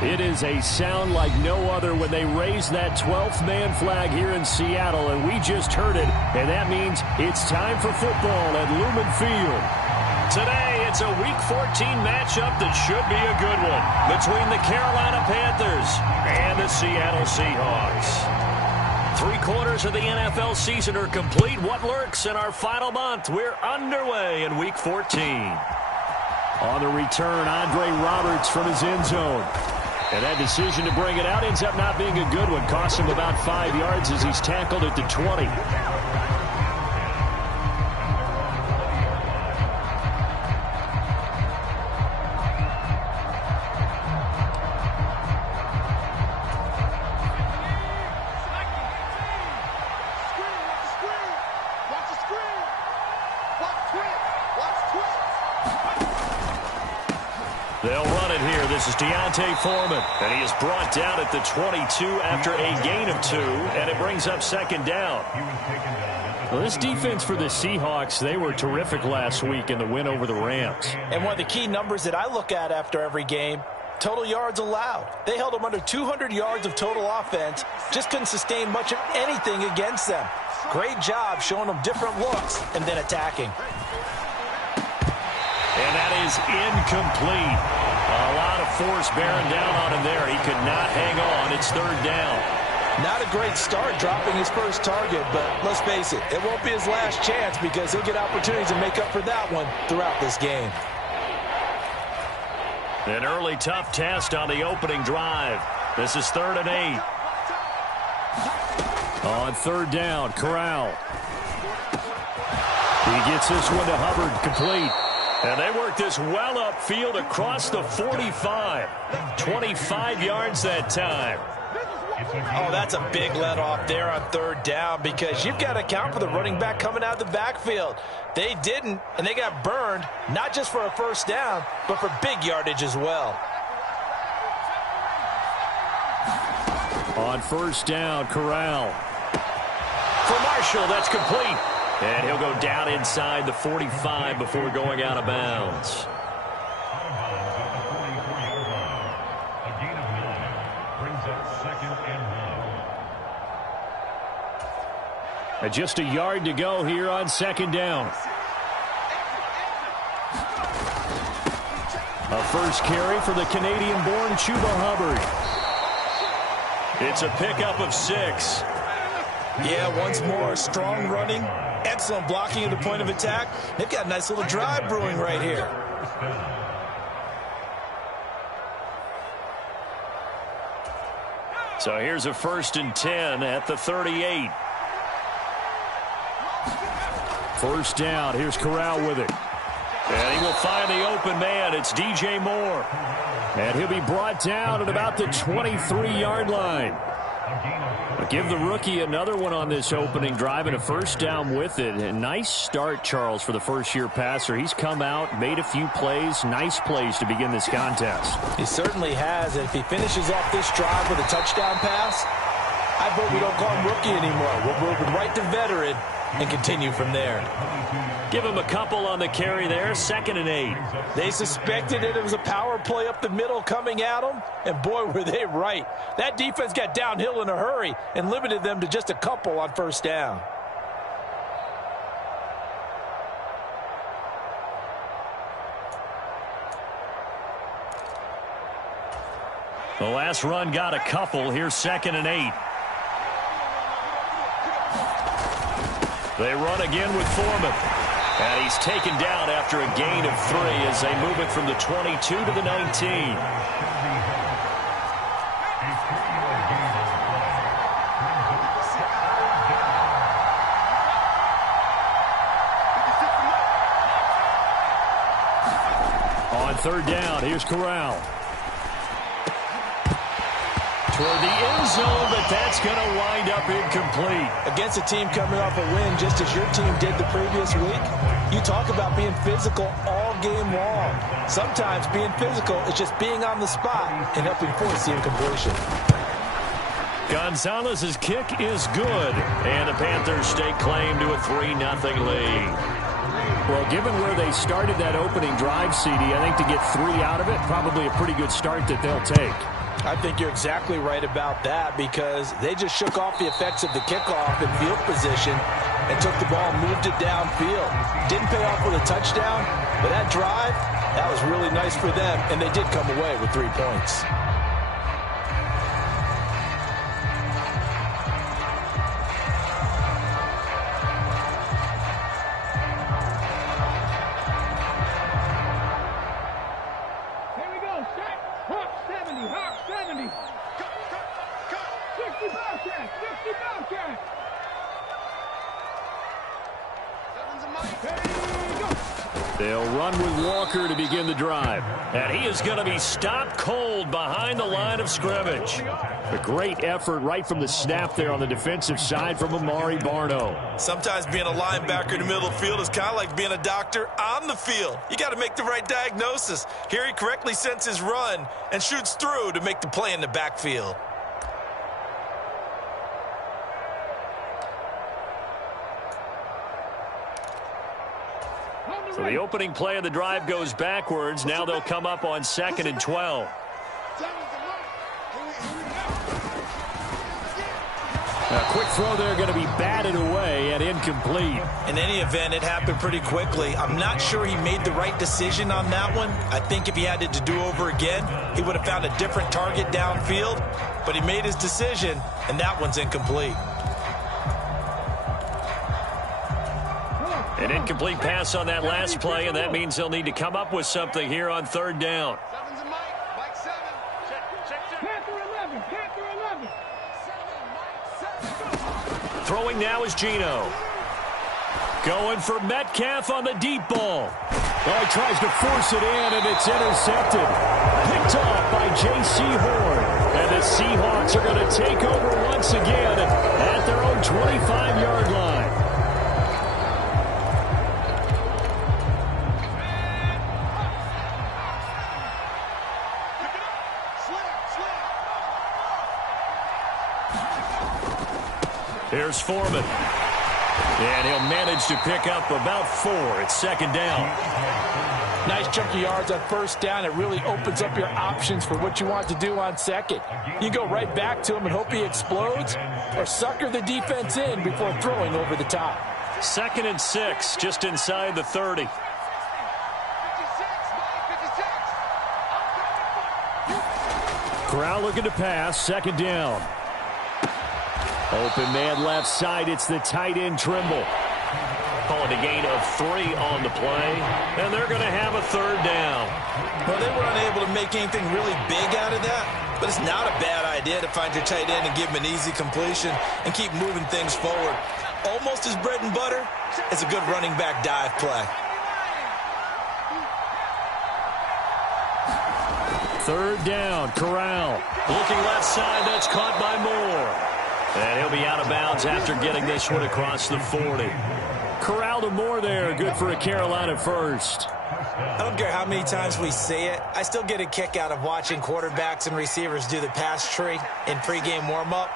It is a sound like no other when they raise that 12th man flag here in Seattle, and we just heard it, and that means it's time for football at Lumen Field. Today, it's a Week 14 matchup that should be a good one between the Carolina Panthers and the Seattle Seahawks. 3/4 of the NFL season are complete. What lurks in our final month? We're underway in Week 14. On the return, Andre Roberts from his end zone. And that decision to bring it out ends up not being a good one. Costs him about 5 yards as he's tackled at the 20. They'll run it here. This is Deontay Foreman, and he is brought down at the 22 after a gain of 2, and it brings up second down. Well, this defense for the Seahawks, they were terrific last week in the win over the Rams. And one of the key numbers that I look at after every game, total yards allowed. They held them under 200 yards of total offense, just couldn't sustain much of anything against them. Great job showing them different looks and then attacking. And that is incomplete. A lot of force bearing down on him there. He could not hang on. It's third down. Not a great start dropping his first target, but let's face it, it won't be his last chance because he'll get opportunities to make up for that one throughout this game. An early tough test on the opening drive. This is 3rd and 8. On third down, Corral. He gets this one to Hubbard, complete. And they work this well upfield across the 45. 25 yards that time. Oh, that's a big let off there on third down because you've got to account for the running back coming out of the backfield. They didn't, and they got burned, not just for a first down, but for big yardage as well. On first down, Corral. For Marshall, that's complete. And he'll go down inside the 45 before going out of bounds. And just a yard to go here on second down. A first carry for the Canadian-born Chuba Hubbard. It's a pickup of 6. Yeah, once more, strong running, excellent blocking at the point of attack. They've got a nice little drive brewing right here. So here's a 1st and 10 at the 38. First down, here's Corral with it. And he will find the open man. It's DJ Moore. And he'll be brought down at about the 23-yard line. Give the rookie another one on this opening drive and a first down with it. A nice start, Charles, for the first-year passer. He's come out, made a few plays, nice plays to begin this contest. He certainly has, and if he finishes off this drive with a touchdown pass, I vote we don't call him rookie anymore. We'll move him right to veteran and continue from there. Give him a couple on the carry there, 2nd and 8. They suspected it was a power play up the middle coming at them, and boy, were they right. That defense got downhill in a hurry and limited them to just a couple on first down. The last run got a couple. Here's 2nd and 8. They run again with Foreman. And he's taken down after a gain of 3 as they move it from the 22 to the 19. On third down, here's Corral. Toward the end zone, but that's going to wind up incomplete. Against a team coming off a win, just as your team did the previous week, you talk about being physical all game long. Sometimes being physical is just being on the spot and helping force the incompletion. Gonzalez's kick is good, and the Panthers stake claim to a 3-0 lead. Well, given where they started that opening drive, CD, I think to get 3 out of it, probably a pretty good start that they'll take. I think you're exactly right about that because they just shook off the effects of the kickoff and field position and took the ball and moved it downfield. Didn't pay off with a touchdown, but that drive, that was really nice for them, and they did come away with 3 points. They'll run with Walker to begin the drive. And he is going to be stopped cold behind the line of scrimmage. A great effort right from the snap there on the defensive side from Amari Barno. Sometimes being a linebacker in the middle of the field is kind of like being a doctor on the field. You got to make the right diagnosis. Here he correctly sends his run and shoots through to make the play in the backfield. So the opening play of the drive goes backwards. Now they'll come up on 2nd and 12. A quick throw there going to be batted away and incomplete. In any event, it happened pretty quickly. I'm not sure he made the right decision on that one. I think if he had it to do over again, he would have found a different target downfield. But he made his decision, and that one's incomplete. An incomplete pass on that last play, and that means they'll need to come up with something here on 3rd down. Throwing now is Geno. Going for Metcalf on the deep ball. Oh, he tries to force it in, and it's intercepted. Picked off by J.C. Horn. And the Seahawks are going to take over once again at their own 25-yard line. Here's Foreman. And he'll manage to pick up about 4. It's 2nd down. Nice chunk of yards on 1st down. It really opens up your options for what you want to do on 2nd. You go right back to him and hope he explodes, or sucker the defense in before throwing over the top. 2nd and 6, just inside the 30. Corral looking to pass, 2nd down. Open man left side, it's the tight end Trimble. Calling a gain of 3 on the play, and they're going to have a 3rd down. Well, they were unable to make anything really big out of that, but it's not a bad idea to find your tight end and give him an easy completion and keep moving things forward. Almost as bread and butter as a good running back dive play. 3rd down, Corral. Looking left side, that's caught by Moore. And he'll be out of bounds after getting this one across the 40. Corral to Moore there, good for a Carolina first. I don't care how many times we see it. I still get a kick out of watching quarterbacks and receivers do the pass tree in pregame warm-up.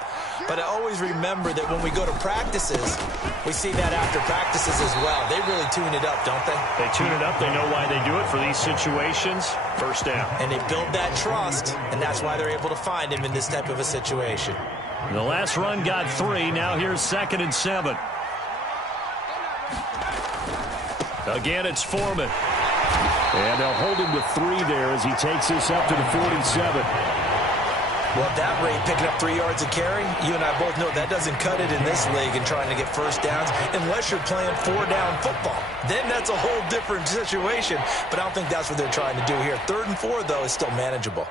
But I always remember that when we go to practices, we see that after practices as well. They really tune it up, don't they? They tune it up. They know why they do it for these situations. 1st down. And they build that trust, and that's why they're able to find him in this type of a situation. The last run got 3. Now here's 2nd and 7. Again, it's Foreman. And they'll hold him to 3 there as he takes this up to the 47. Well, at that rate, picking up 3 yards a carry, you and I both know that doesn't cut it in this league and trying to get 1st downs unless you're playing 4-down football. Then that's a whole different situation, but I don't think that's what they're trying to do here. 3rd and 4, though, is still manageable.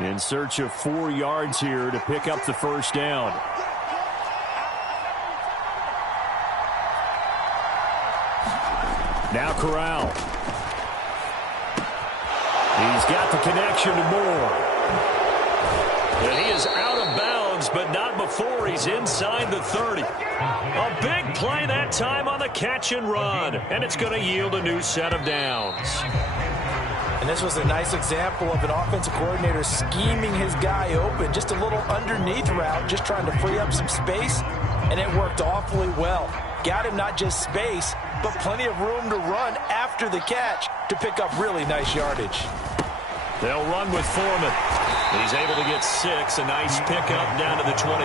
In search of 4 yards here to pick up the 1st down. Now Corral. He's got the connection to Moore. And he is out of bounds, but not before he's inside the 30. A big play that time on the catch and run. And it's going to yield a new set of downs. And this was a nice example of an offensive coordinator scheming his guy open. Just a little underneath route, just trying to free up some space. And it worked awfully well. Got him not just space, but plenty of room to run after after the catch to pick up really nice yardage. They'll run with Foreman. He's able to get 6. A nice pickup down to the 21.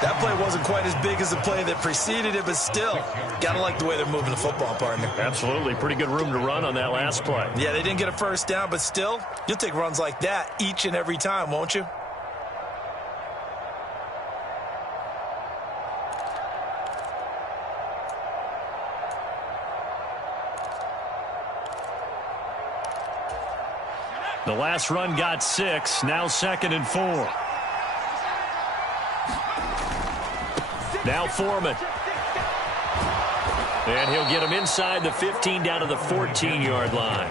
That play wasn't quite as big as the play that preceded it, but still, got to like the way they're moving the football, partner. Absolutely. Pretty good room to run on that last play. Yeah, they didn't get a first down, but still, you'll take runs like that each and every time, won't you? The last run got 6. Now 2nd and 4. Now Foreman. And he'll get him inside the 15 down to the 14-yard line.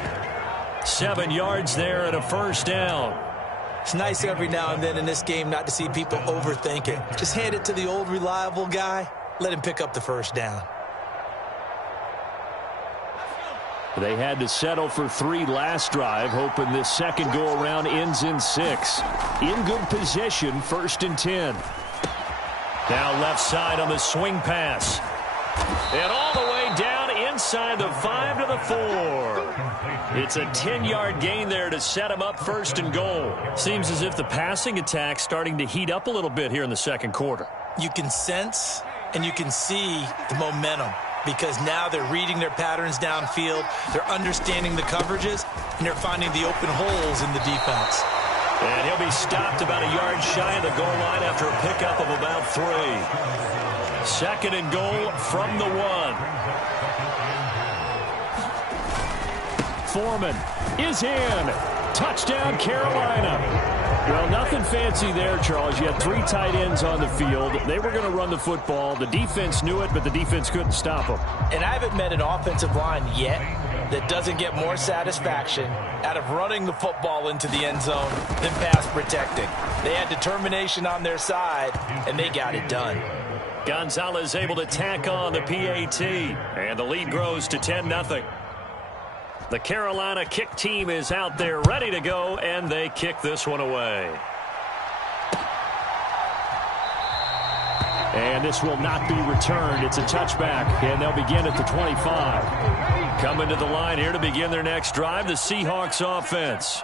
7 yards there and a first down. It's nice every now and then in this game not to see people overthink it. Just hand it to the old reliable guy. Let him pick up the first down. They had to settle for 3 last drive, hoping this second go-around ends in 6. In good position, 1st and 10. Now left side on the swing pass. And all the way down inside the 5 to the 4. It's a 10-yard gain there to set him up 1st and goal. Seems as if the passing attack's starting to heat up a little bit here in the second quarter. You can sense and you can see the momentum because now they're reading their patterns downfield, they're understanding the coverages, and they're finding the open holes in the defense. And he'll be stopped about a yard shy of the goal line after a pickup of about 3. 2nd and goal from the 1. Foreman is in. Touchdown, Carolina. Well, nothing fancy there, Charles. You had 3 tight ends on the field. They were going to run the football. The defense knew it, but the defense couldn't stop them. And I haven't met an offensive line yet that doesn't get more satisfaction out of running the football into the end zone than pass protecting. They had determination on their side, and they got it done. Gonzalez able to tack on the PAT, and the lead grows to 10-0. The Carolina kick team is out there ready to go, and they kick this one away. And this will not be returned. It's a touchback, and they'll begin at the 25. Coming to the line here to begin their next drive, the Seahawks offense.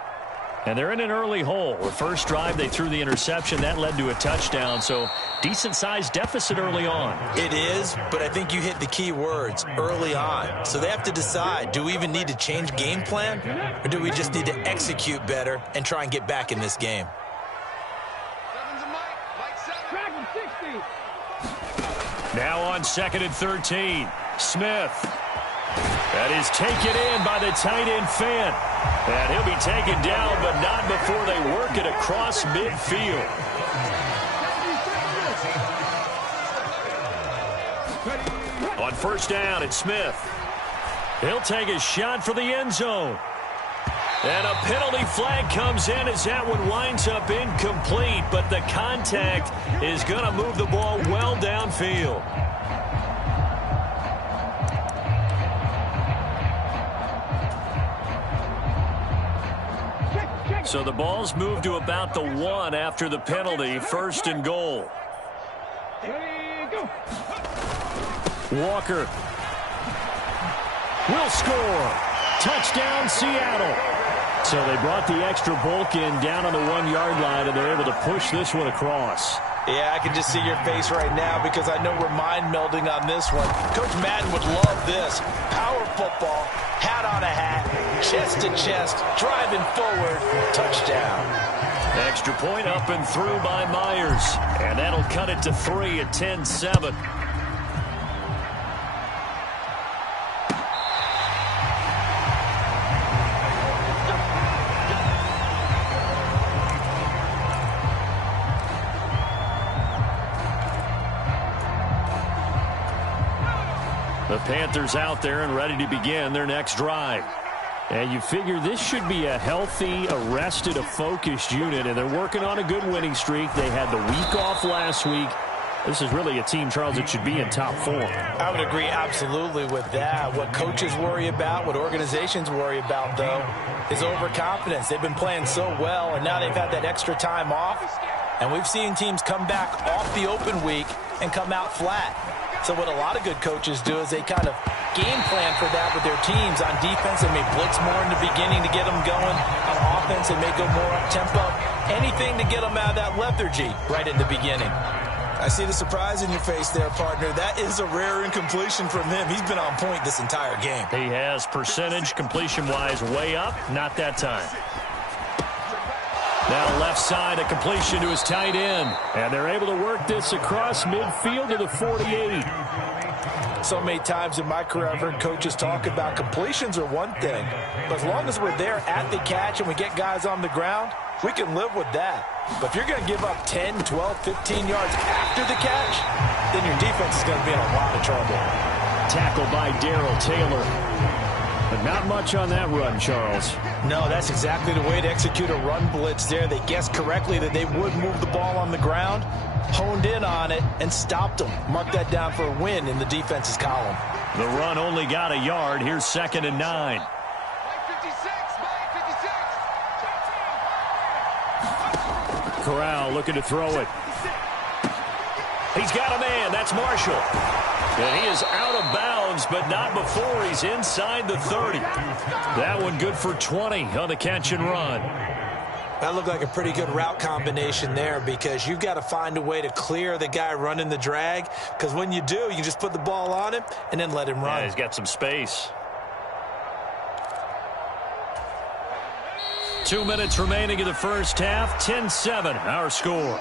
And they're in an early hole. The first drive, they threw the interception. That led to a touchdown, so decent-sized deficit early on. It is, but I think you hit the key words, early on. So they have to decide, do we even need to change game plan, or do we just need to execute better and try and get back in this game? Now on 2nd and 13, Smith. That is taken in by the tight end Fant. And he'll be taken down, but not before they work it across midfield. On 1st down, it's Smith. He'll take a shot for the end zone. And a penalty flag comes in as that one winds up incomplete, but the contact is going to move the ball well downfield. So the ball's moved to about the 1 after the penalty, 1st and goal. Walker will score. Touchdown, Seattle. So they brought the extra bulk in down on the 1-yard line, and they're able to push this one across. Yeah, I can just see your face right now because I know we're mind melding on this one. Coach Madden would love this. Power football, hat on a hat, chest to chest, driving forward, touchdown. Extra point up and through by Myers. And that'll cut it to 3 at 10-7. The Panthers out there and ready to begin their next drive. And you figure this should be a healthy, arrested, a focused unit, and they're working on a good winning streak. They had the week off last week. This is really a team, Charles, that should be in top form. I would agree absolutely with that. What coaches worry about, what organizations worry about, though, is overconfidence. They've been playing so well, and now they've had that extra time off. And we've seen teams come back off the open week and come out flat. So what a lot of good coaches do is they kind of game plan for that with their teams. On defense, they may blitz more in the beginning to get them going. On offense, they may go more up-tempo. Anything to get them out of that lethargy right in the beginning. I see the surprise in your face there, partner. That is a rare incompletion from him. He's been on point this entire game. He has percentage completion-wise way up. Not that time. Now left side, a completion to his tight end. And they're able to work this across midfield to the 48. So many times in my career, I've heard coaches talk about completions are one thing. But as long as we're there at the catch and we get guys on the ground, we can live with that. But if you're going to give up 10, 12, 15 yards after the catch, then your defense is going to be in a lot of trouble. Tackled by Darrell Taylor. But not much on that run, Charles. No, that's exactly the way to execute a run blitz there. They guessed correctly that they would move the ball on the ground, honed in on it, and stopped them. Mark that down for a win in the defense's column. The run only got a yard. Here's 2nd and 9. Corral looking to throw it. He's got a man. That's Marshall. And he is out of bounds, but not before he's inside the 30. That one good for 20 on the catch and run. That looked like a pretty good route combination there, because you've got to find a way to clear the guy running the drag, because when you do, you just put the ball on him and then let him run. Yeah, he's got some space. 2 minutes remaining in the first half. 10-7, our score.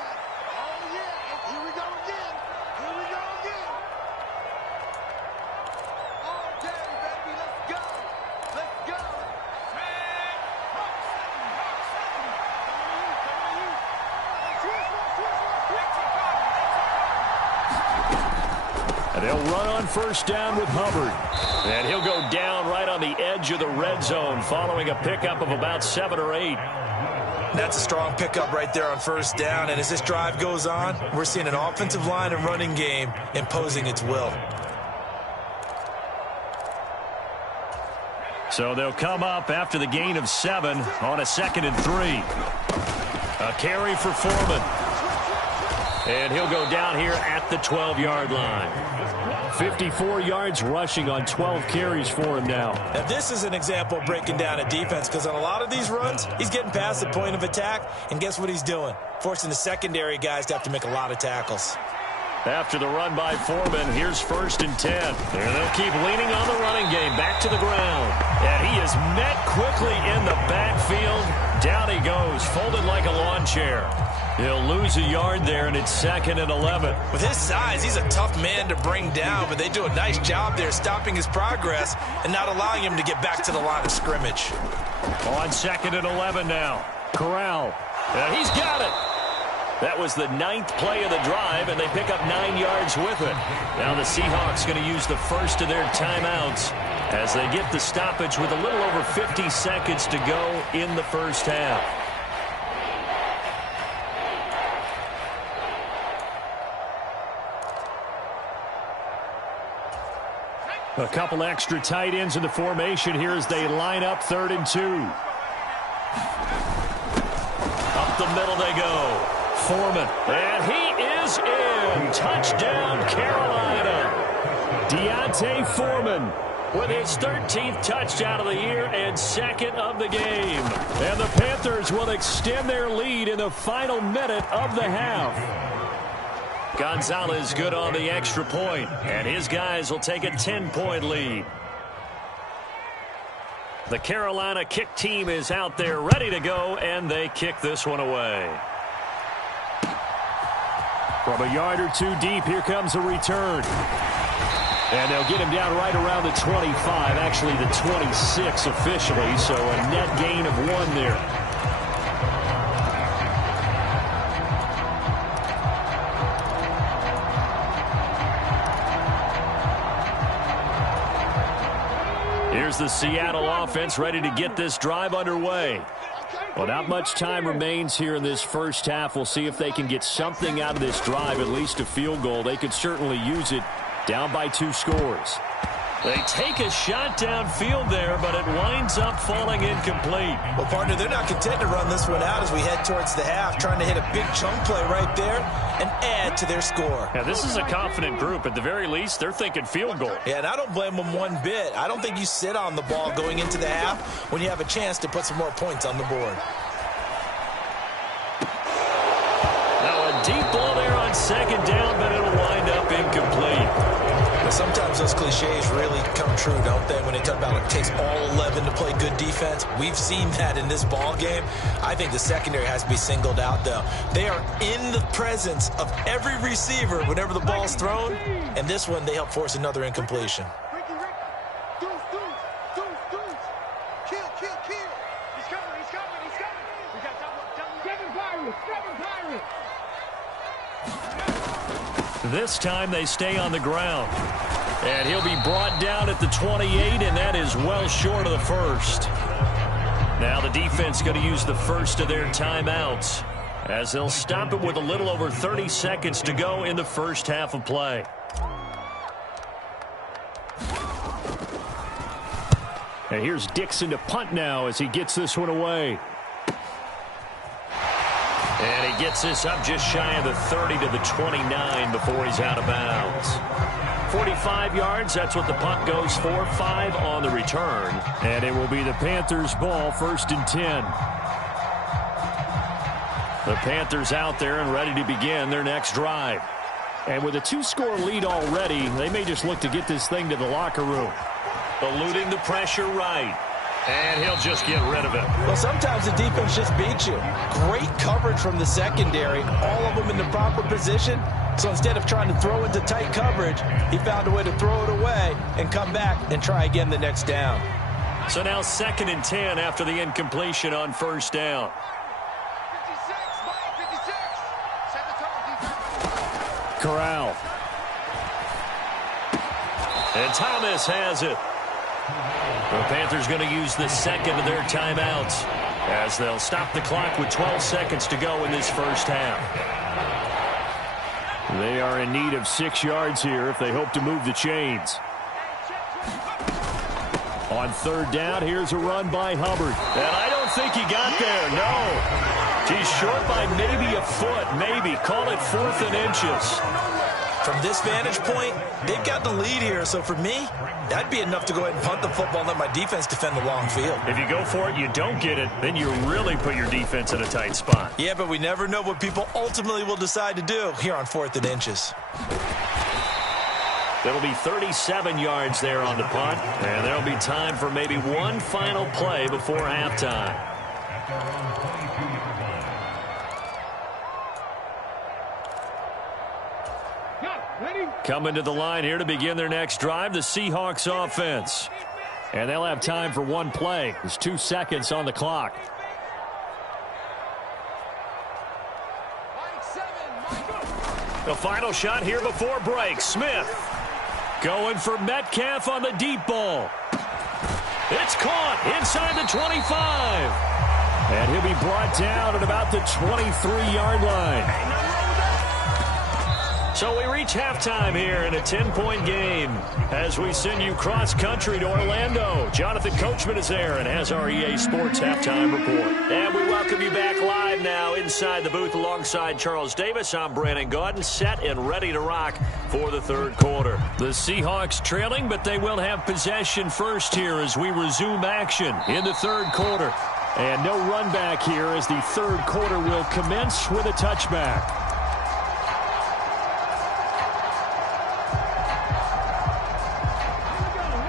They'll run on first down with Hubbard. And he'll go down right on the edge of the red zone following a pickup of about 7 or 8. That's a strong pickup right there on first down. And as this drive goes on, we're seeing an offensive line and running game imposing its will. So they'll come up after the gain of 7 on a 2nd and 3. A carry for Foreman. And he'll go down here at the 12-yard line. 54 yards rushing on 12 carries for him now. Now, this is an example of breaking down a defense, because on a lot of these runs, he's getting past the point of attack, and guess what he's doing? Forcing the secondary guys to have to make a lot of tackles. After the run by Foreman, here's 1st and 10. And they'll keep leaning on the running game. Back to the ground. And he is met quickly in the backfield. Down he goes, folded like a lawn chair. He'll lose a yard there, and it's 2nd and 11. With his size, he's a tough man to bring down, but they do a nice job there stopping his progress and not allowing him to get back to the line of scrimmage. On 2nd and 11 now. Corral. And he's got it. That was the 9th play of the drive, and they pick up 9 yards with it. Now the Seahawks going to use the first of their timeouts as they get the stoppage with a little over 50 seconds to go in the first half. A couple extra tight ends in the formation here as they line up 3rd and 2. Up the middle they go. Foreman. And he is in. Touchdown, Carolina. Deontay Foreman with his 13th touchdown of the year and 2nd of the game. And the Panthers will extend their lead in the final minute of the half. Gonzalez good on the extra point, and his guys will take a 10-point lead. The Carolina kick team is out there ready to go, and they kick this one away. From a yard or 2 deep, here comes a return. And they'll get him down right around the 25, actually the 26 officially, so a net gain of 1 there. Here's the Seattle offense ready to get this drive underway. Well, not much time remains here in this first half. We'll see if they can get something out of this drive, at least a field goal. They could certainly use it down by 2 scores. They take a shot downfield there, but it winds up falling incomplete. Well, partner, they're not content to run this one out as we head towards the half, trying to hit a big chunk play right there and add to their score. Yeah, this is a confident group. At the very least, they're thinking field goal. Yeah, and I don't blame them one bit. I don't think you sit on the ball going into the half when you have a chance to put some more points on the board. Now a deep ball there on second down, but it'll wind up incomplete. But sometimes those cliches really come true, don't they? When they talk about it takes all 11 to play good defense. We've seen that in this ball game. I think the secondary has to be singled out, though. They are in the presence of every receiver whenever the ball's thrown. And this one, they help force another incompletion. This time they stay on the ground. And he'll be brought down at the 28, and that is well short of the first. Now the defense going to use the first of their timeouts as they'll stop it with a little over 30 seconds to go in the first half of play. And here's Dixon to punt now as he gets this one away. And he gets this up just shy of the 30 to the 29 before he's out of bounds. 45 yards, that's what the punt goes for. 5 on the return. And it will be the Panthers' ball, 1st and 10. The Panthers out there and ready to begin their next drive. And with a 2-score lead already, they may just look to get this thing to the locker room. Eluding the pressure right. And he'll just get rid of it. Well, sometimes the defense just beats you. Great coverage from the secondary. All of them in the proper position. So instead of trying to throw into tight coverage, he found a way to throw it away and come back and try again the next down. So now 2nd and 10 after the incompletion on 1st down. Corral. And Thomas has it. The Panthers going to use the second of their timeouts as they'll stop the clock with 12 seconds to go in this first half. They are in need of 6 yards here if they hope to move the chains. On 3rd down, here's a run by Hubbard. And I don't think he got there, no. He's short by maybe a foot, maybe. Call it 4th and inches. From this vantage point, they've got the lead here. So for me, that'd be enough to go ahead and punt the football and let my defense defend the long field. If you go for it, you don't get it, then you really put your defense in a tight spot. Yeah, but we never know what people ultimately will decide to do here on 4th and inches. It'll be 37 yards there on the punt, and there'll be time for maybe one final play before halftime. Coming to the line here to begin their next drive, the Seahawks offense. And they'll have time for one play. There's 2 seconds on the clock. The final shot here before break. Smith going for Metcalf on the deep ball. It's caught inside the 25. And he'll be brought down at about the 23-yard line. So we reach halftime here in a 10-point game as we send you cross-country to Orlando. Jonathan Coachman is there and has our EA Sports halftime report. And we welcome you back live now inside the booth alongside Charles Davis. I'm Brandon Gaudin, set and ready to rock for the 3rd quarter. The Seahawks trailing, but they will have possession first here as we resume action in the 3rd quarter. And no run back here as the 3rd quarter will commence with a touchback.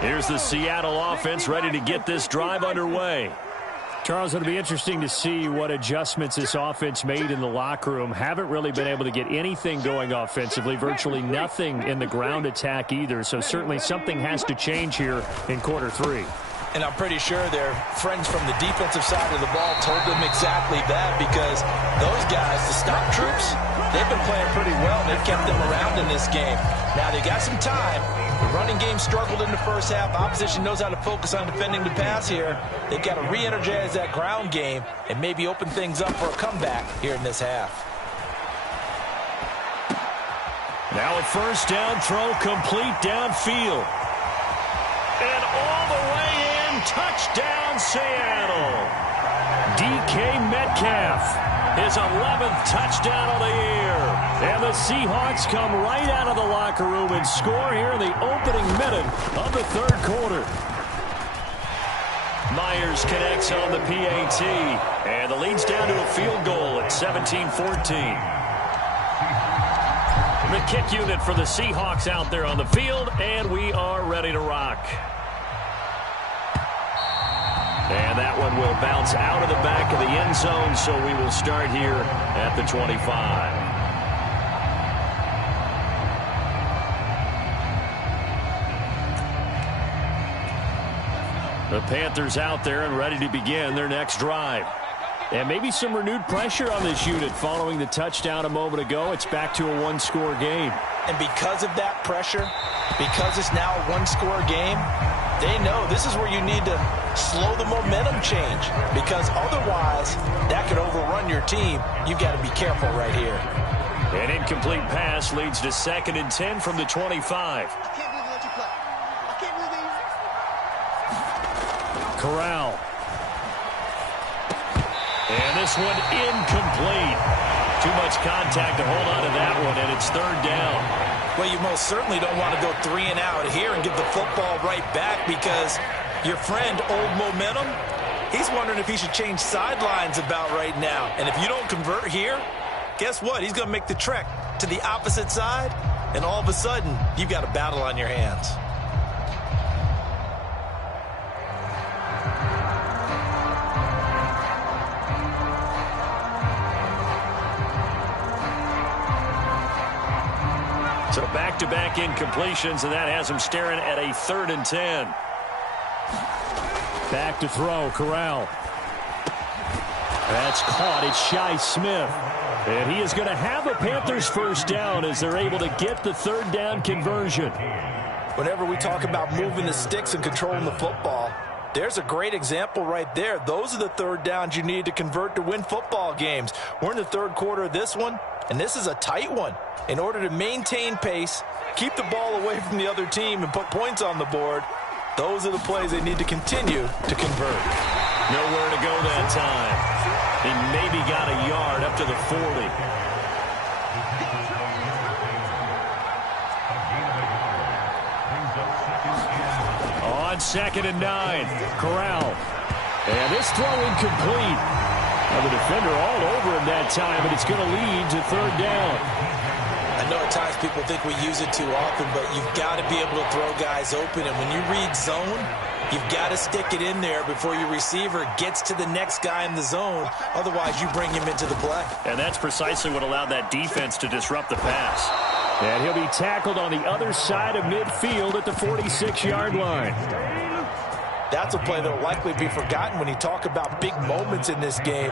Here's the Seattle offense ready to get this drive underway. Charles, it'll be interesting to see what adjustments this offense made in the locker room. Haven't really been able to get anything going offensively, virtually nothing in the ground attack either. So certainly something has to change here in quarter 3. And I'm pretty sure their friends from the defensive side of the ball told them exactly that, because those guys, the stop troops, they've been playing pretty well. They've kept them around in this game. Now they got some time. The running game struggled in the first half. Opposition knows how to focus on defending the pass here. They've got to re-energize that ground game and maybe open things up for a comeback here in this half. Now a 1st down throw complete downfield. And all the way in, touchdown Seattle. DK Metcalf, his 11th touchdown of the year. And the Seahawks come right out of the locker room and score here in the opening minute of the third quarter. Myers connects on the PAT, and the lead's down to a field goal at 17-14. The kick unit for the Seahawks out there on the field, and we are ready to rock. And that one will bounce out of the back of the end zone, so we will start here at the 25. The Panthers out there and ready to begin their next drive. And maybe some renewed pressure on this unit following the touchdown a moment ago. It's back to a one-score game. And because of that pressure, because it's now a one-score game, they know this is where you need to slow the momentum change, because otherwise that could overrun your team. You've got to be careful right here. An incomplete pass leads to 2nd and 10 from the 25. Corral. And this one incomplete. Too much contact to hold on to that one, and it's 3rd down. Well, you most certainly don't want to go 3 and out here and give the football right back, because your friend, Old Momentum, he's wondering if he should change sidelines about right now. And if you don't convert here, guess what? He's going to make the trek to the opposite side, and all of a sudden, you've got a battle on your hands. So back-to-back incompletions, and that has him staring at a 3rd and 10. Back to throw, Corral. That's caught. It's Shi Smith. And he is going to have a Panthers first down as they're able to get the 3rd down conversion. Whenever we talk about moving the sticks and controlling the football, there's a great example right there. Those are the 3rd downs you need to convert to win football games. We're in the 3rd quarter of this one, and this is a tight one. In order to maintain pace, keep the ball away from the other team, and put points on the board, those are the plays they need to continue to convert. Nowhere to go that time. He maybe got a yard up to the 40. On 2nd and 9, Corral. And this throw incomplete. Well, the defender all over him that time, but it's going to lead to 3rd down. I know at times people think we use it too often, but you've got to be able to throw guys open. And when you read zone, you've got to stick it in there before your receiver gets to the next guy in the zone. Otherwise, you bring him into the play. And that's precisely what allowed that defense to disrupt the pass. And he'll be tackled on the other side of midfield at the 46-yard line. That's a play that will likely be forgotten when you talk about big moments in this game.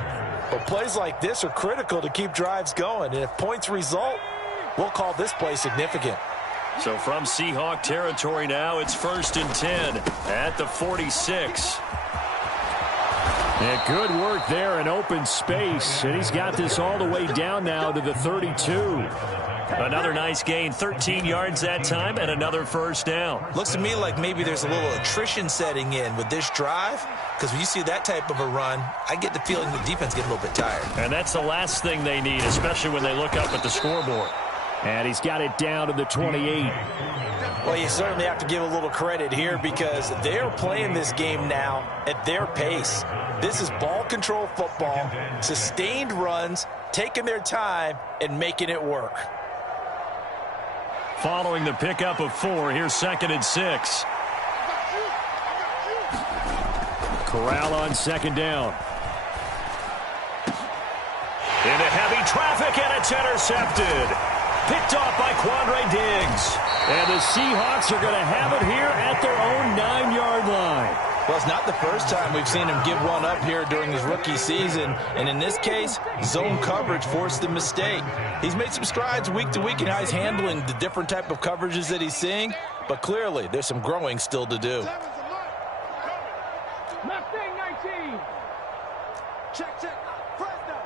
But plays like this are critical to keep drives going. And if points result, we'll call this play significant. So from Seahawk territory now, it's 1st and 10 at the 46. And good work there in open space. And he's got this all the way down now to the 32. Another nice gain, 13 yards that time, and another first down. Looks to me like maybe there's a little attrition setting in with this drive, because when you see that type of a run, I get the feeling the defense gets a little bit tired. And that's the last thing they need, especially when they look up at the scoreboard. And he's got it down to the 28. Well, you certainly have to give a little credit here, because they're playing this game now at their pace. This is ball control football, sustained runs, taking their time and making it work. Following the pickup of 4, here's 2nd and 6. Corral on 2nd down. Into heavy traffic, and it's intercepted. Picked off by Quandre Diggs. And the Seahawks are going to have it here at their own 9-yard line. Well, it's not the first time we've seen him give one up here during his rookie season. And in this case, zone coverage forced the mistake. He's made some strides week to week in how he's handling the different type of coverages that he's seeing. But clearly, there's some growing still to do. Left thing, 19. Check. Fresno.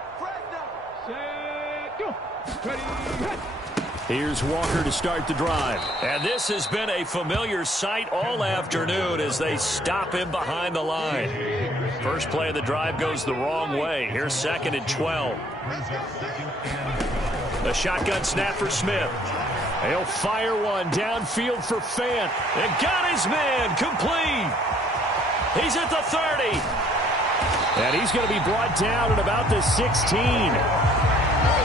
Set, go. Ready, hit. Here's Walker to start the drive. And this has been a familiar sight all afternoon as they stop him behind the line. First play of the drive goes the wrong way. Here's 2nd and 12. A shotgun snap for Smith. He'll fire one downfield for Fant. And got his man complete. He's at the 30. And he's going to be brought down at about the 16.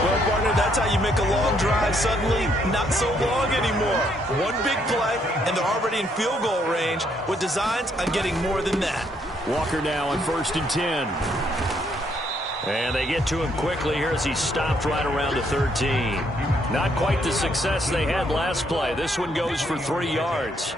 Well, partner, that's how you make a long drive suddenly not so long anymore. One big play, and they're already in field goal range with designs on getting more than that. Walker now on 1st and 10. And they get to him quickly here as he stopped right around the 13. Not quite the success they had last play. This one goes for 3 yards.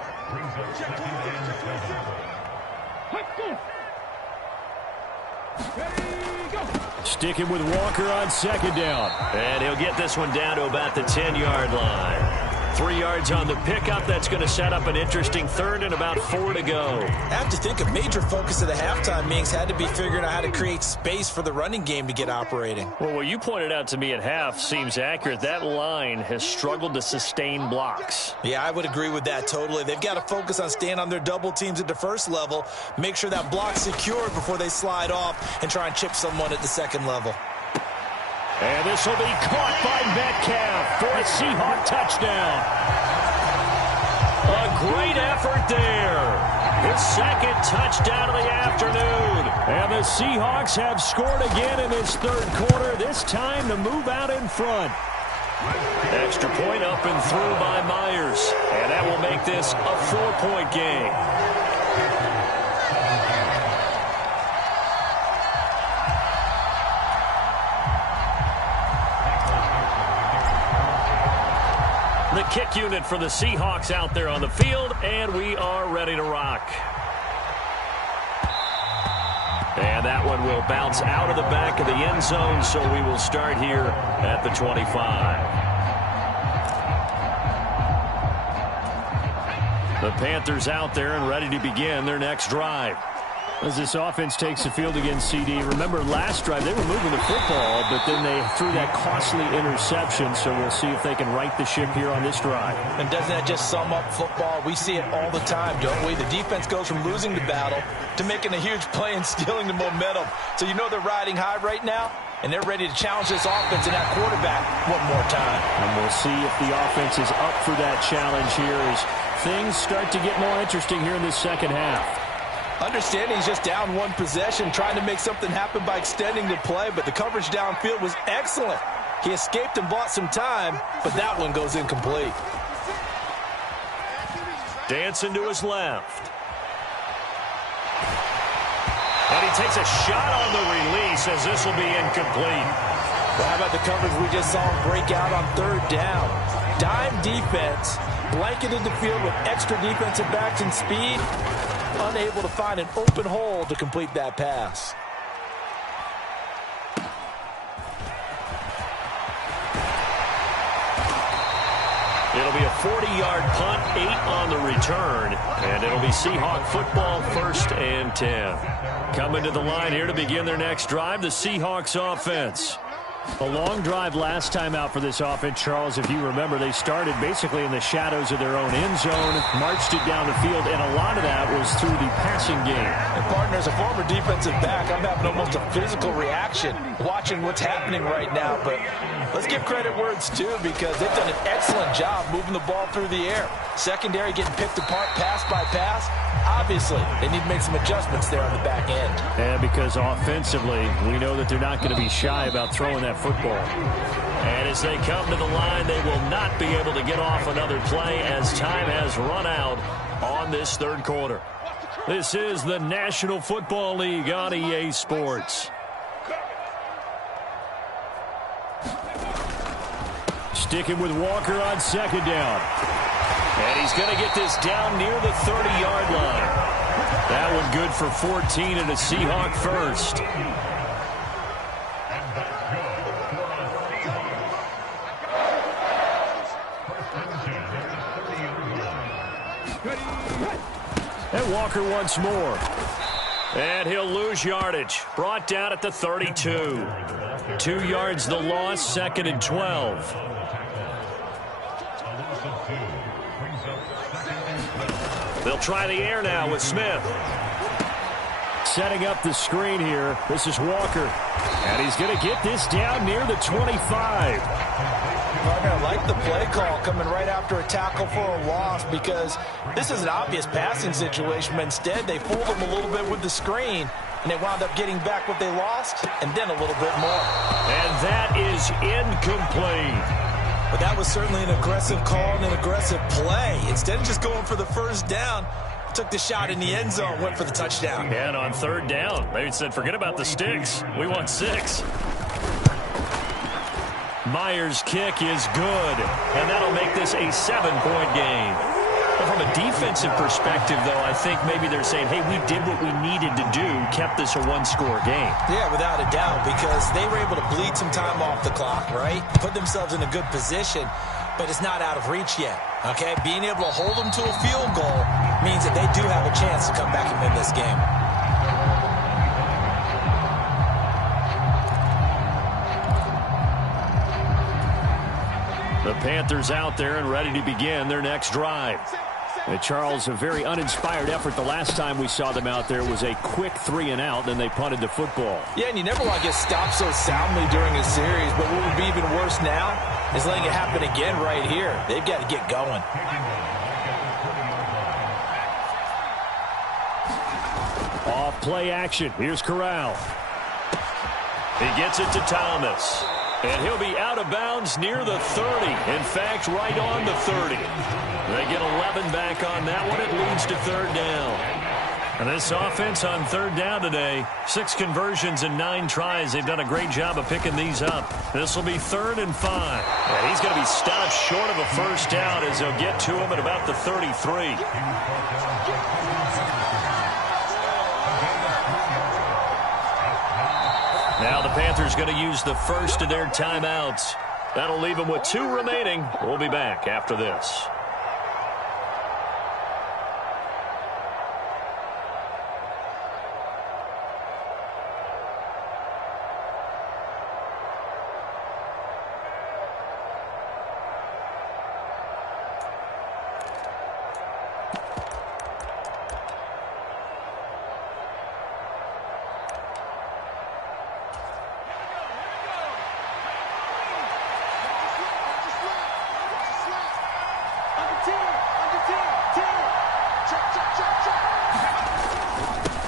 Sticking with Walker on 2nd down. And he'll get this one down to about the 10-yard line. 3 yards on the pickup. That's going to set up an interesting 3rd and about 4 to go. I have to think a major focus of the halftime meetings had to be figuring out how to create space for the running game to get operating. Well, what you pointed out to me at half seems accurate. That line has struggled to sustain blocks. Yeah, I would agree with that totally. They've got to focus on staying on their double teams at the first level, make sure that block's secured before they slide off and try and chip someone at the 2nd level. And this will be caught by Metcalf for a Seahawk touchdown. A great effort there. His 2nd touchdown of the afternoon. And the Seahawks have scored again in this 3rd quarter, this time to move out in front. Extra point up and through by Myers. And that will make this a 4-point game. The kick unit for the Seahawks out there on the field, and we are ready to rock. And that one will bounce out of the back of the end zone, so we will start here at the 25. The Panthers out there and ready to begin their next drive. As this offense takes the field against CD, remember last drive they were moving the football, but then they threw that costly interception, so we'll see if they can right the ship here on this drive. And doesn't that just sum up football? We see it all the time, don't we? The defense goes from losing the battle to making a huge play and stealing the momentum. So you know they're riding high right now, and they're ready to challenge this offense and that quarterback one more time. And we'll see if the offense is up for that challenge here as things start to get more interesting here in this 2nd half. Understanding he's just down one possession, trying to make something happen by extending the play, but the coverage downfield was excellent. He escaped and bought some time, but that one goes incomplete. Dancing to his left. And he takes a shot on the release as this will be incomplete. Well, how about the coverage we just saw him break out on 3rd down? Dime defense, blanketed the field with extra defensive backs and speed. Unable to find an open hole to complete that pass. It'll be a 40-yard punt, 8 on the return, and it'll be Seahawk football 1st and 10. Coming to the line here to begin their next drive, the Seahawks offense. A long drive last time out for this offense, Charles. If you remember, they started basically in the shadows of their own end zone, marched it down the field, and a lot of that was through the passing game. And partner, as a former defensive back, I'm having almost a physical reaction watching what's happening right now. But let's give credit where it's due because they've done an excellent job moving the ball through the air. Secondary getting picked apart pass by pass. Obviously, they need to make some adjustments there on the back end. And because offensively, we know that they're not going to be shy about throwing that football. And as they come to the line, they will not be able to get off another play as time has run out on this 3rd quarter. This is the National Football League on EA Sports. Sticking with Walker on 2nd down. And he's going to get this down near the 30-yard line. That one good for 14 and a Seahawk 1st. And Walker once more. And he'll lose yardage. Brought down at the 32. 2 yards the loss, 2nd and 12. They'll try the air now with Smith. Setting up the screen here. This is Walker. And he's going to get this down near the 25. I like the play call coming right after a tackle for a loss because this is an obvious passing situation, but instead they fooled him a little bit with the screen, and they wound up getting back what they lost and then a little bit more. And that is incomplete. But that was certainly an aggressive call and an aggressive play. Instead of just going for the first down, took the shot in the end zone, went for the touchdown. And on third down, they said, forget about the sticks. We want 6. Myers' kick is good, and that'll make this a 7-point game. But from a defensive perspective, though, I think maybe they're saying, hey, we did what we needed to do, kept this a 1-score game. Yeah, without a doubt, because they were able to bleed some time off the clock, right? Put themselves in a good position, but it's not out of reach yet, okay? Being able to hold them to a field goal means that they do have a chance to come back and win this game. The Panthers out there and ready to begin their next drive. And Charles, a very uninspired effort the last time we saw them out there was a quick 3-and-out, then they punted the football. Yeah, and you never want to get stopped so soundly during a series, but what would be even worse now is letting it happen again right here. They've got to get going. Off play action. Here's Corral. He gets it to Thomas. And he'll be out of bounds near the 30. In fact, right on the 30. They get 11 back on that one. It leads to third down. And this offense on third down today, 6 conversions and 9 tries. They've done a great job of picking these up. This will be 3rd and 5. And he's going to be stopped short of a first down as they'll get to him at about the 33. Now the Panthers going to use the first of their timeouts. That'll leave them with 2 remaining. We'll be back after this.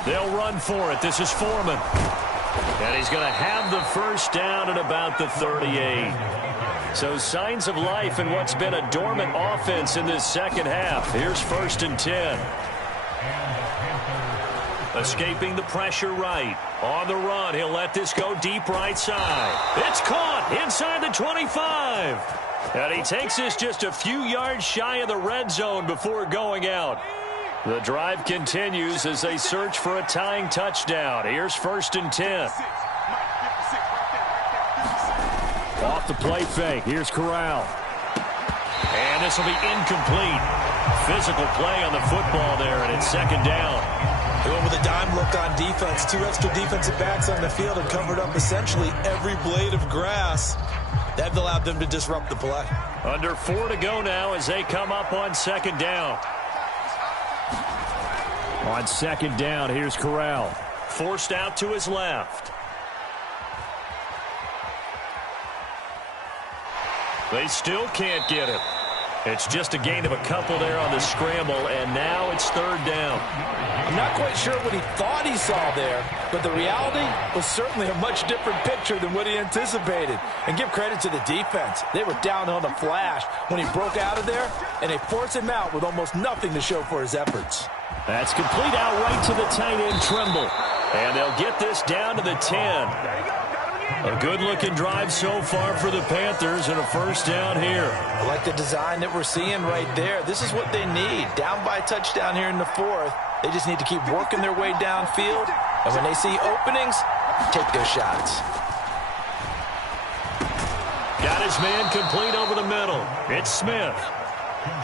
They'll run for it. This is Foreman. And he's going to have the first down at about the 38. So signs of life in what's been a dormant offense in this second half. Here's 1st and 10. Escaping the pressure right. On the run, he'll let this go deep right side. It's caught inside the 25. And he takes this just a few yards shy of the red zone before going out. The drive continues as they search for a tying touchdown. Here's 1st and 10. Off the play fake. Here's Corral. And this will be incomplete. Physical play on the football there, and it's 2nd down. They went with a dime look on defense. 2 extra defensive backs on the field and covered up essentially every blade of grass. That allowed them to disrupt the play. Under 4 to go now as they come up on 2nd down. On 2nd down, here's Corral. Forced out to his left. They still can't get it. It's just a gain of a couple there on the scramble, and now it's 3rd down. I'm not quite sure what he thought he saw there, but the reality was certainly a much different picture than what he anticipated. And give credit to the defense. They were down on the flash when he broke out of there, and they forced him out with almost nothing to show for his efforts. That's complete out right to the tight end, Tremble. And they'll get this down to the 10. A good-looking drive so far for the Panthers and a first down here. I like the design that we're seeing right there. This is what they need. Down by a touchdown here in the 4th. They just need to keep working their way downfield. And when they see openings, take their shots. Got his man complete over the middle. It's Smith.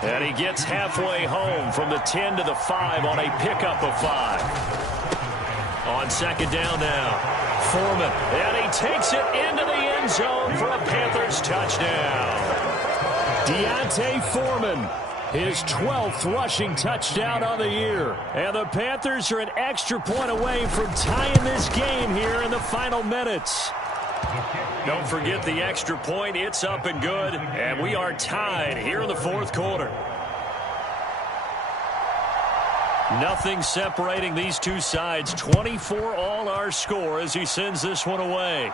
And he gets halfway home from the 10 to the 5 on a pickup of 5. On 2nd down now. Foreman, and he takes it into the end zone for a Panthers touchdown. Deontay Foreman His 12th rushing touchdown on the year. And the Panthers are an extra point away from tying this game here in the final minutes. Don't forget the extra point. It's up and good. And we are tied here in the fourth quarter. Nothing separating these two sides. 24 all our score as he sends this one away.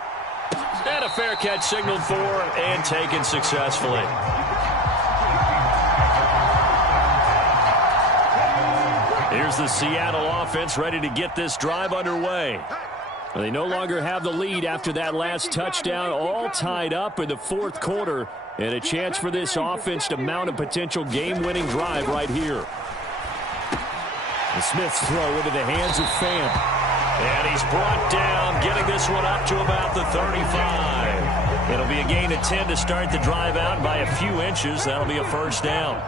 And a fair catch signaled for and taken successfully. Here's the Seattle offense ready to get this drive underway. They no longer have the lead after that last touchdown, all tied up in the fourth quarter, and a chance for this offense to mount a potential game-winning drive right here. The Smith's throw into the hands of Pham. And he's brought down, getting this one up to about the 35. It'll be a gain of 10 to start the drive out by a few inches. That'll be a first down.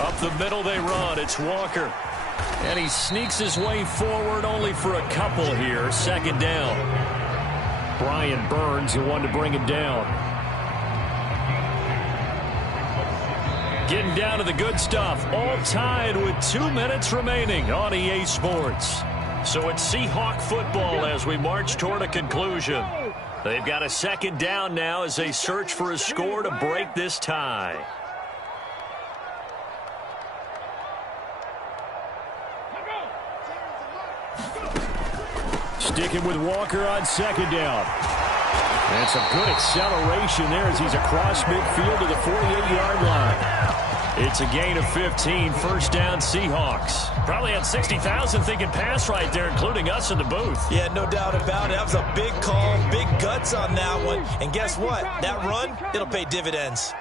Up the middle they run. It's Walker. And he sneaks his way forward only for a couple here. Second down. Brian Burns, the one to bring him down. Getting down to the good stuff. All tied with 2 minutes remaining on EA Sports. So it's Seahawk football as we march toward a conclusion. They've got a second down now as they search for a score to break this tie. Sticking with Walker on second down. And some good acceleration there as he's across midfield to the 48-yard line. It's a gain of 15, first down Seahawks. Probably had 60,000 thinking pass right there, including us in the booth. Yeah, no doubt about it. That was a big call, big guts on that one. And guess what? That run, it'll pay dividends.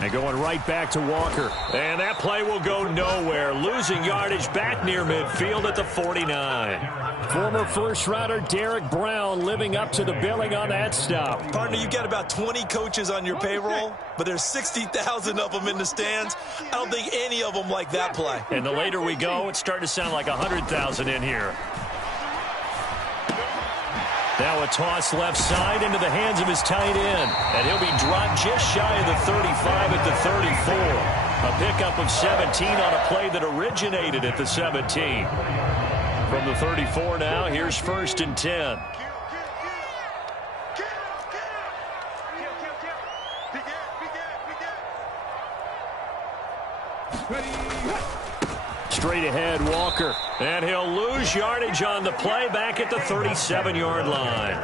And going right back to Walker. And that play will go nowhere. Losing yardage back near midfield at the 49. Former first-rounder Derek Brown living up to the billing on that stop. Partner, you got about 20 coaches on your payroll, but there's 60,000 of them in the stands. I don't think any of them like that play. And the later we go, it's starting to sound like 100,000 in here. Now a toss left side into the hands of his tight end. And he'll be dropped just shy of the 35 at the 34. A pickup of 17 on a play that originated at the 17. From the 34 now, here's first and 10. Straight ahead, Walker. And he'll lose yardage on the play back at the 37-yard line.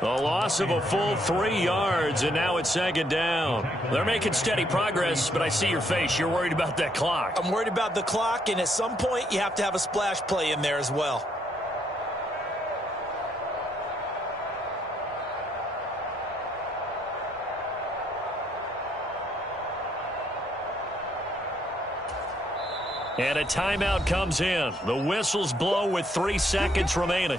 The loss of a full 3 yards, and now it's second down. They're making steady progress, but I see your face. You're worried about that clock. I'm worried about the clock, and at some point, you have to have a splash play in there as well. And a timeout comes in. The whistles blow with 3 seconds remaining.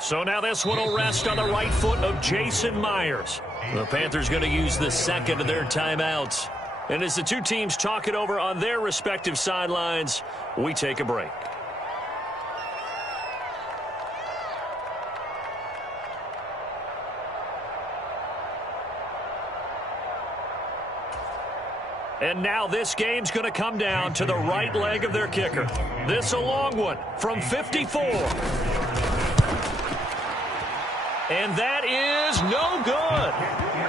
So now this one will rest on the right foot of Jason Myers. The Panthers going to use the second of their timeouts. And as the two teams talk it over on their respective sidelines, we take a break. And now this game's going to come down to the right leg of their kicker. This a long one from 54. And that is no good.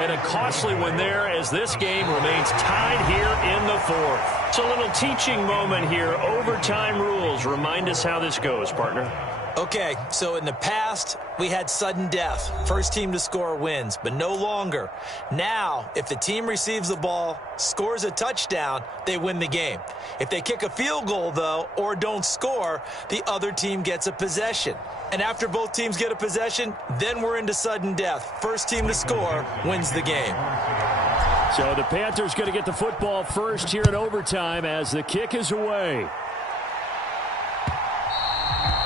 And a costly one there as this game remains tied here in the fourth. It's a little teaching moment here. Overtime rules. Remind us how this goes, partner. Okay, so in the past, we had sudden death. First team to score wins, but no longer. Now, if the team receives the ball, scores a touchdown, they win the game. If they kick a field goal, though, or don't score, the other team gets a possession. And after both teams get a possession, then we're into sudden death. First team to score wins the game. So the Panthers going to get the football first here in overtime as the kick is away.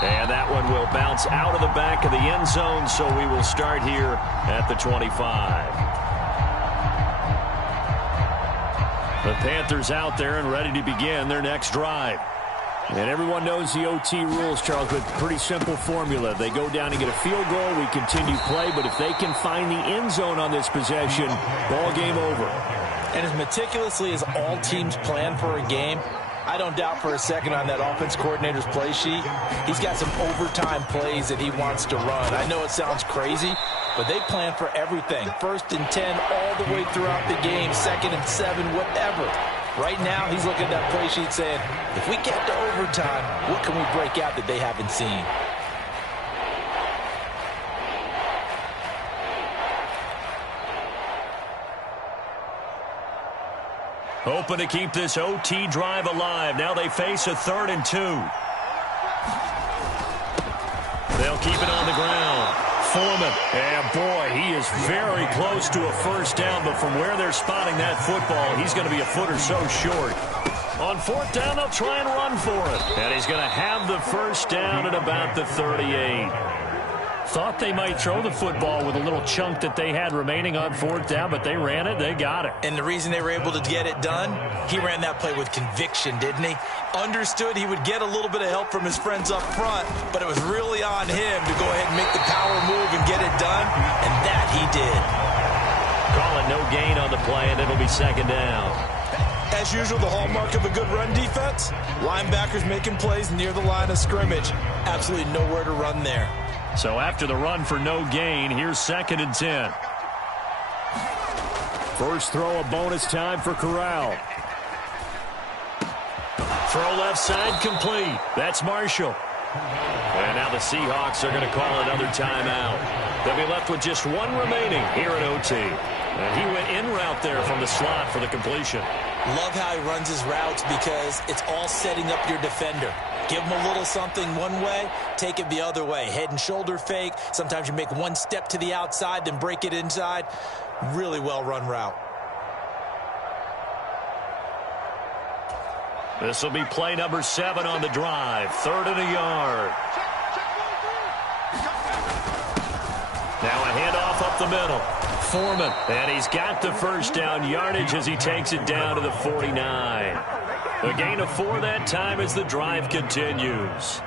And that one will bounce out of the back of the end zone, so we will start here at the 25. The Panthers out there and ready to begin their next drive. And everyone knows the OT rules, Charles, but pretty simple formula. They go down and get a field goal, we continue play, but if they can find the end zone on this possession, ball game over. And as meticulously as all teams plan for a game, I don't doubt for a second on that offense coordinator's play sheet, he's got some overtime plays that he wants to run. I know it sounds crazy, but they plan for everything. 1st and 10 all the way throughout the game, 2nd and 7, whatever. Right now, he's looking at that play sheet saying, if we get to overtime, what can we break out that they haven't seen? Hoping to keep this OT drive alive. Now they face a 3rd and 2. They'll keep it on the ground. Foreman, and boy, he is very close to a first down, but from where they're spotting that football, he's going to be a foot or so short. On 4th down, they'll try and run for it. And he's going to have the first down at about the 38. Thought they might throw the football with a little chunk that they had remaining on 4th down, but they ran it, they got it. And the reason they were able to get it done, he ran that play with conviction, didn't he? Understood he would get a little bit of help from his friends up front, but it was really on him to go ahead and make the power move and get it done, and that he did. Call it no gain on the play, and it'll be 2nd down. As usual, the hallmark of a good run defense, linebackers making plays near the line of scrimmage. Absolutely nowhere to run there. So after the run for no gain, here's 2nd and 10. First throw, a bonus time for Corral. Throw left side complete. That's Marshall. And now the Seahawks are going to call another timeout. They'll be left with just one remaining here at OT. And he went in route there from the slot for the completion. Love how he runs his routes because it's all setting up your defender. Give him a little something one way, take it the other way. Head and shoulder fake. Sometimes you make one step to the outside, then break it inside. Really well run route. This will be play number 7 on the drive. 3rd and a yard. Now a handoff up the middle. Foreman, and he's got the first down yardage as he takes it down to the 49. A gain of 4 that time as the drive continues.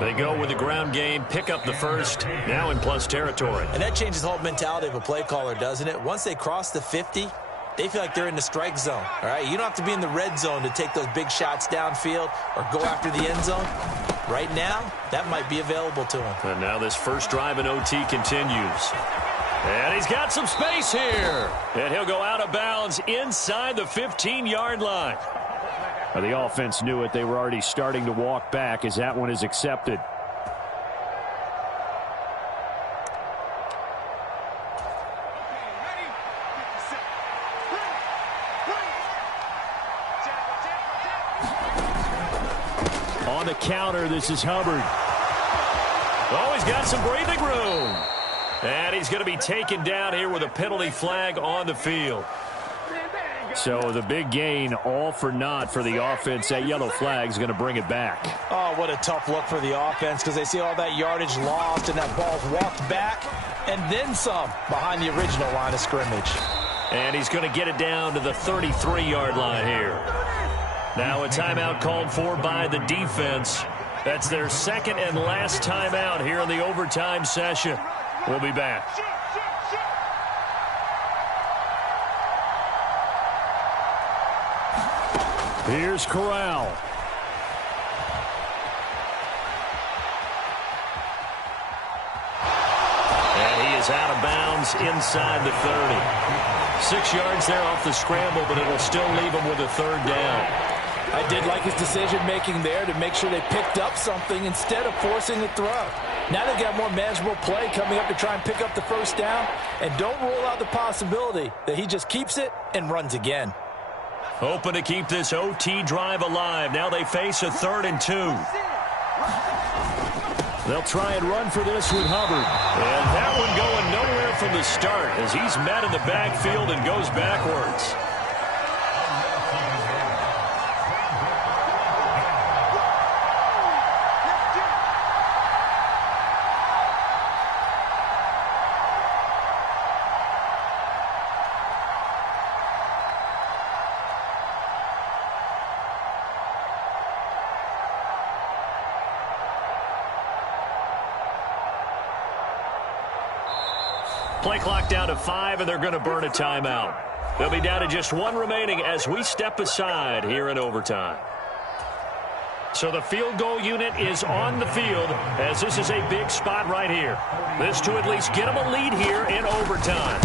They go with the ground game, pick up the first, now in plus territory. And that changes the whole mentality of a play caller, doesn't it? Once they cross the 50, they feel like they're in the strike zone. All right, you don't have to be in the red zone to take those big shots downfield or go after the end zone. Right now, that might be available to him. And now this first drive in OT continues. And he's got some space here. And he'll go out of bounds inside the 15-yard line. Well, the offense knew it. They were already starting to walk back as that one is accepted. On the counter, this is Hubbard. Oh, he's got some breathing room. And he's going to be taken down here with a penalty flag on the field. So the big gain, all for naught for the offense. That yellow flag is going to bring it back. Oh, what a tough look for the offense because they see all that yardage lost and that ball's walked back and then some behind the original line of scrimmage. And he's going to get it down to the 33-yard line here. Now a timeout called for by the defense. That's their second and last timeout here in the overtime session. We'll be back. Here's Corral. And he is out of bounds inside the 30. 6 yards there off the scramble, but it'll still leave him with a 3rd down. I did like his decision-making there to make sure they picked up something instead of forcing the throw. Now they've got more manageable play coming up to try and pick up the first down, and don't rule out the possibility that he just keeps it and runs again. Hoping to keep this OT drive alive. Now they face a 3rd and 2. They'll try and run for this with Hubbard. And that one going nowhere from the start as he's met in the backfield and goes backwards. Play clock down to 5, and they're going to burn a timeout. They'll be down to just 1 remaining as we step aside here in overtime. So the field goal unit is on the field as this is a big spot right here. This to at least get them a lead here in overtime.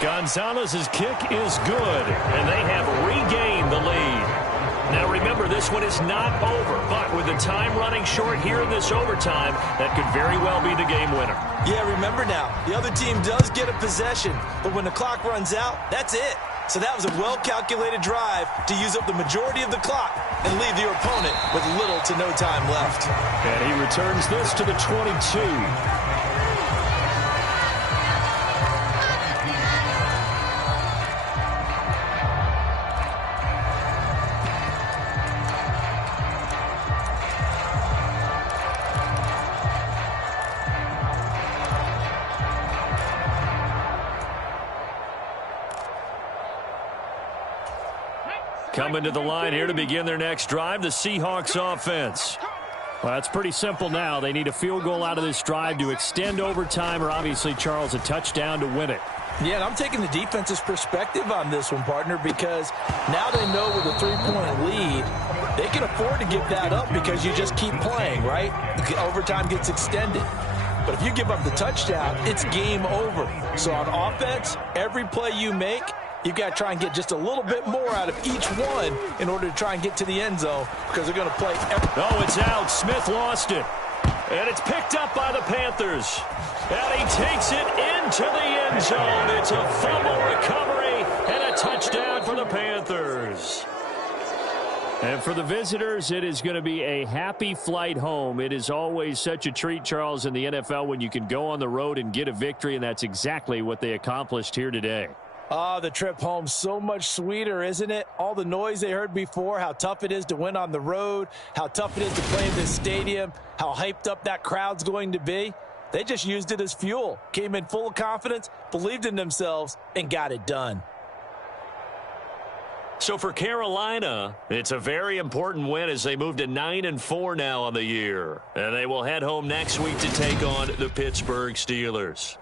Gonzalez's kick is good, and they have regained the lead. Now remember, this one is not over, but with the time running short here in this overtime, that could very well be the game winner. Yeah, remember now, the other team does get a possession, but when the clock runs out, that's it. So that was a well-calculated drive to use up the majority of the clock and leave your opponent with little to no time left. And he returns this to the 22. Coming to the line here to begin their next drive, the Seahawks offense. Well, that's pretty simple now. They need a field goal out of this drive to extend overtime or obviously, Charles, a touchdown to win it. Yeah, and I'm taking the defense's perspective on this one, partner, because now they know with a 3-point lead, they can afford to give that up because you just keep playing, right? The overtime gets extended. But if you give up the touchdown, it's game over. So on offense, every play you make, you've got to try and get just a little bit more out of each one in order to try and get to the end zone because they're going to play. Oh, it's out. Smith lost it. And it's picked up by the Panthers. And he takes it into the end zone. It's a fumble recovery and a touchdown for the Panthers. And for the visitors, it is going to be a happy flight home. It is always such a treat, Charles, in the NFL when you can go on the road and get a victory, and that's exactly what they accomplished here today. Oh, the trip home, so much sweeter, isn't it? All the noise they heard before, how tough it is to win on the road, how tough it is to play in this stadium, how hyped up that crowd's going to be. They just used it as fuel, came in full of confidence, believed in themselves, and got it done. So for Carolina, it's a very important win as they move to 9-4 now on the year. And they will head home next week to take on the Pittsburgh Steelers.